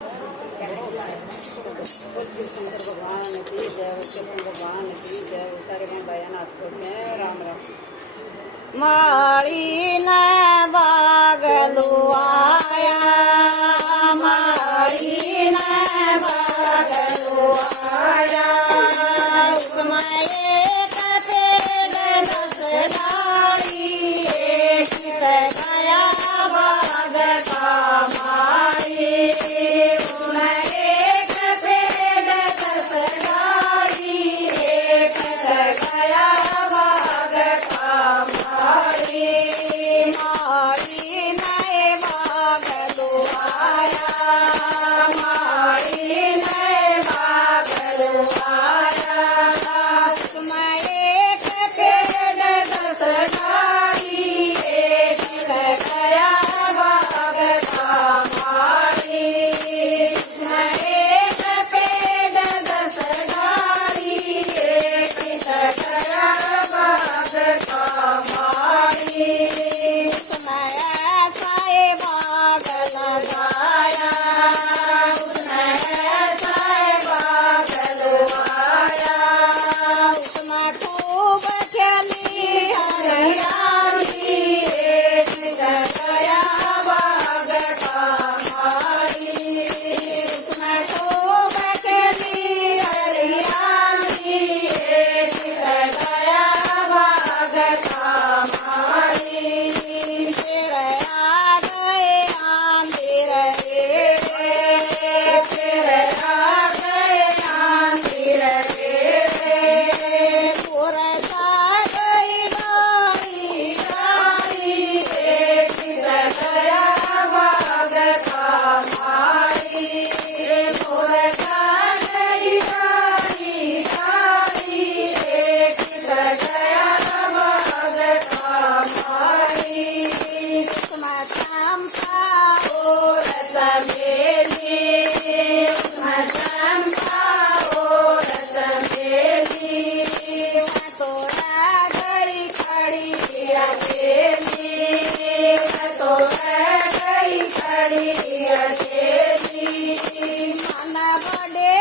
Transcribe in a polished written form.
शंकर भगवान की जय, कृष्ण भगवान की जय। सारे गाँव बयान आपको राम राम। माड़ी न बागलू आया, माड़ी न बागलू आया। उसमें एक पेड़ दस डाली, एक गया बाग का माड़ी। उसमें एक पेड़ दस डाली, एक गया बाग का माड़ी। माड़ी नए बागलू आया, माड़ी नए बागलू आया। उसमें एक पेड़ दस डाली, एक गया बाग का माड़ी। उसमें एक पेड़ दस डाली, एक गया बाग का माड़ी। उसने ऐसा बाग लगाया, उसने ऐसा बाग लगाया। उसमें खूब खिली हरियाली, एक गया बाग का माड़ी। उसमें खूब खिली हरियाली, एक गया बाग का माड़ी। फिर आ गए आंधिर रे, फिर आ गए आंधिर रे। पुरसा गई डाली डाली, एक गया बाग का माड़ी। पुरसा गई डाली डाली, एक गया बाग का माड़ी। उसमें चंपा और चमेली, उसमें चंपा और चमेली। मैं तो रह गई खड़ी अकेली, मैं तो रह गई खड़ी अकेली। मन बड़े